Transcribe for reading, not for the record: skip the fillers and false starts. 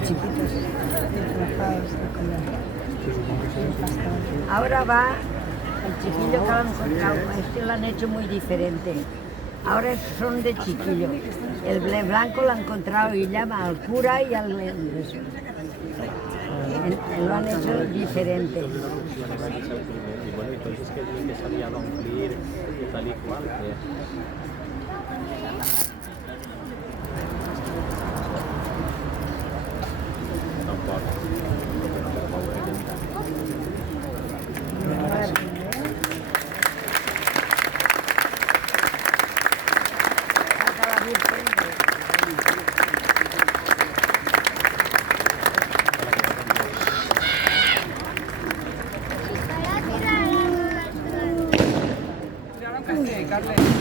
Chiquitos, ahora va el chiquillo que lo han encontrado, este lo han hecho muy diferente. Ahora son de chiquillo. El blanco lo ha encontrado y llama al cura y al... Lo han hecho diferente. Y bueno, entonces que salía a cumplir tal y cual. Carles.